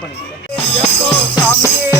朋友。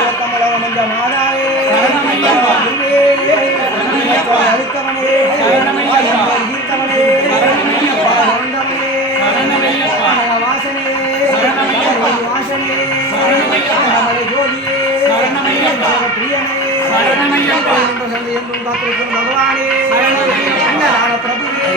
భగవానే ప్రభువే